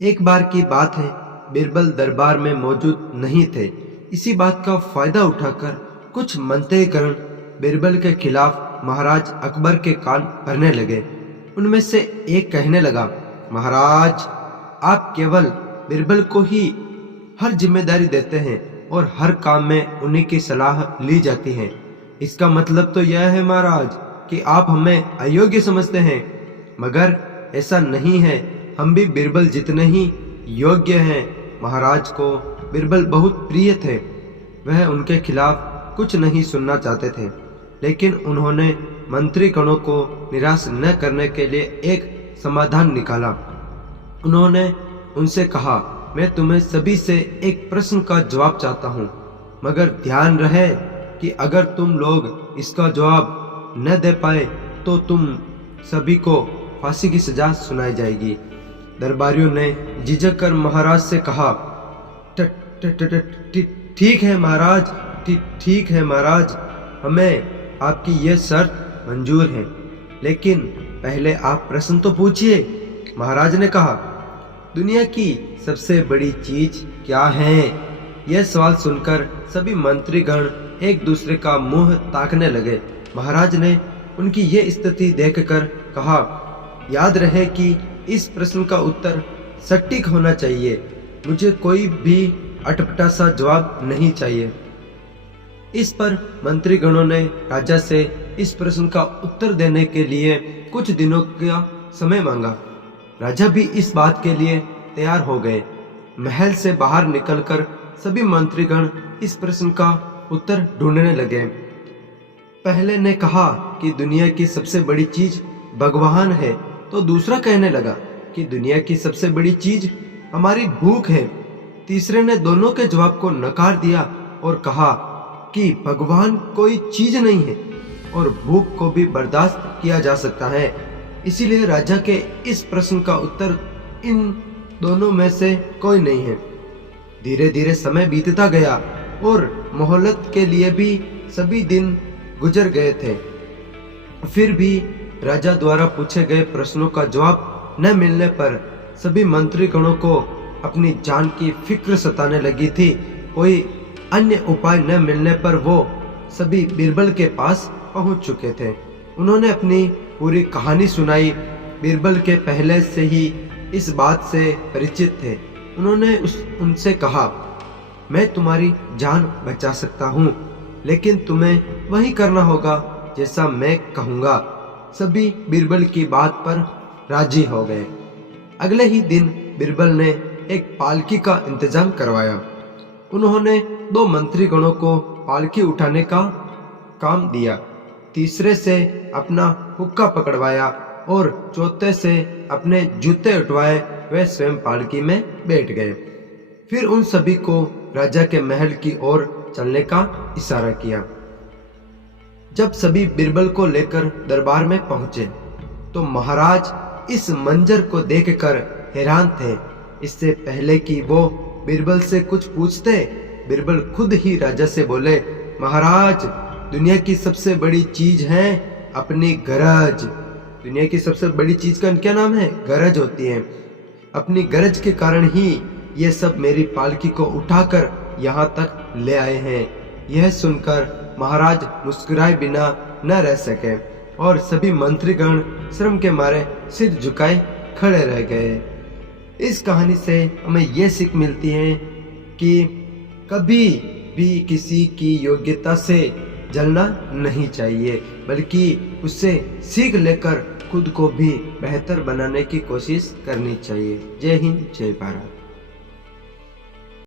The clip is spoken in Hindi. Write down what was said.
एक बार की बात है, बीरबल दरबार में मौजूद नहीं थे। इसी बात का फायदा उठाकर कुछ मंत्रीगण बीरबल के खिलाफ महाराज अकबर के कान भरने लगे। उनमें से एक कहने लगा, महाराज, आप केवल बीरबल को ही हर जिम्मेदारी देते हैं और हर काम में उन्हीं की सलाह ली जाती है। इसका मतलब तो यह है महाराज कि आप हमें अयोग्य समझते हैं, मगर ऐसा नहीं है। हम भी बीरबल जितने ही योग्य हैं। महाराज को बीरबल बहुत प्रिय थे। वह उनके खिलाफ कुछ नहीं सुनना चाहते थे, लेकिन उन्होंने मंत्रीगणों को निराश न करने के लिए एक समाधान निकाला। उन्होंने उनसे कहा, मैं तुम्हें सभी से एक प्रश्न का जवाब चाहता हूँ, मगर ध्यान रहे कि अगर तुम लोग इसका जवाब न दे पाए तो तुम सभी को फांसी की सजा सुनाई जाएगी। दरबारियों ने झिझक कर महाराज से कहा, ठीक है महाराज, ठीक है महाराज, हमें आपकी यह शर्त मंजूर है, लेकिन पहले आप प्रश्न तो पूछिए। महाराज ने कहा, दुनिया की सबसे बड़ी चीज क्या है? यह सवाल सुनकर सभी मंत्रीगण एक दूसरे का मुंह ताकने लगे। महाराज ने उनकी यह स्थिति देखकर कहा, याद रहे कि इस प्रश्न का उत्तर सटीक होना चाहिए। मुझे कोई भी अटपटा सा जवाब नहीं चाहिए। इस पर मंत्रीगणों ने राजा से इस प्रश्न का उत्तर देने के लिए कुछ दिनों का समय मांगा। राजा भी इस बात के लिए तैयार हो गए। महल से बाहर निकलकर सभी मंत्रीगण इस प्रश्न का उत्तर ढूंढने लगे। पहले ने कहा कि दुनिया की सबसे बड़ी चीज भगवान है, तो दूसरा कहने लगा कि दुनिया की सबसे बड़ी चीज हमारी भूख है। तीसरे ने दोनों के जवाब को नकार दिया और कहा कि भगवान कोई चीज नहीं है और भूख को भी बर्दाश्त किया जा सकता है। इसीलिए राजा के इस प्रश्न का उत्तर इन दोनों में से कोई नहीं है। धीरे धीरे समय बीतता गया और मोहलत के लिए भी सभी दिन गुजर गए थे। फिर भी राजा द्वारा पूछे गए प्रश्नों का जवाब न मिलने पर सभी मंत्रीगणों को अपनी जान की फिक्र सताने लगी थी। कोई अन्य उपाय न मिलने पर वो सभी बीरबल के पास पहुंच चुके थे। उन्होंने अपनी पूरी कहानी सुनाई। बीरबल के पहले से ही इस बात से परिचित थे। उन्होंने उनसे कहा, मैं तुम्हारी जान बचा सकता हूँ, लेकिन तुम्हें वही करना होगा जैसा मैं कहूँगा। सभी बीरबल की बात पर राजी हो गए। अगले ही दिन बीरबल ने एक पालकी का इंतजाम करवाया। उन्होंने 2 मंत्रीगणों को पालकी उठाने का काम दिया, तीसरे से अपना हुक्का पकड़वाया और चौथे से अपने जूते उठवाए। वे स्वयं पालकी में बैठ गए। फिर उन सभी को राजा के महल की ओर चलने का इशारा किया। जब सभी बीरबल को लेकर दरबार में पहुंचे तो महाराज इस मंजर को देखकर हैरान थे। इससे पहले कि वो बीरबल से कुछ पूछते, बीरबल खुद ही राजा से बोले, महाराज, दुनिया की सबसे बड़ी चीज है अपनी गरज। दुनिया की सबसे बड़ी चीज का क्या नाम है? गरज होती है। अपनी गरज के कारण ही ये सब मेरी पालकी को उठाकर यहाँ तक ले आए हैं। यह सुनकर महाराज मुस्कुराए बिना न रह सके और सभी मंत्रीगण शर्म के मारे सिर झुकाए खड़े रह गए। इस कहानी से हमें यह सीख मिलती है कि कभी भी किसी की योग्यता से जलना नहीं चाहिए, बल्कि उससे सीख लेकर खुद को भी बेहतर बनाने की कोशिश करनी चाहिए। जय हिंद, जय भारत।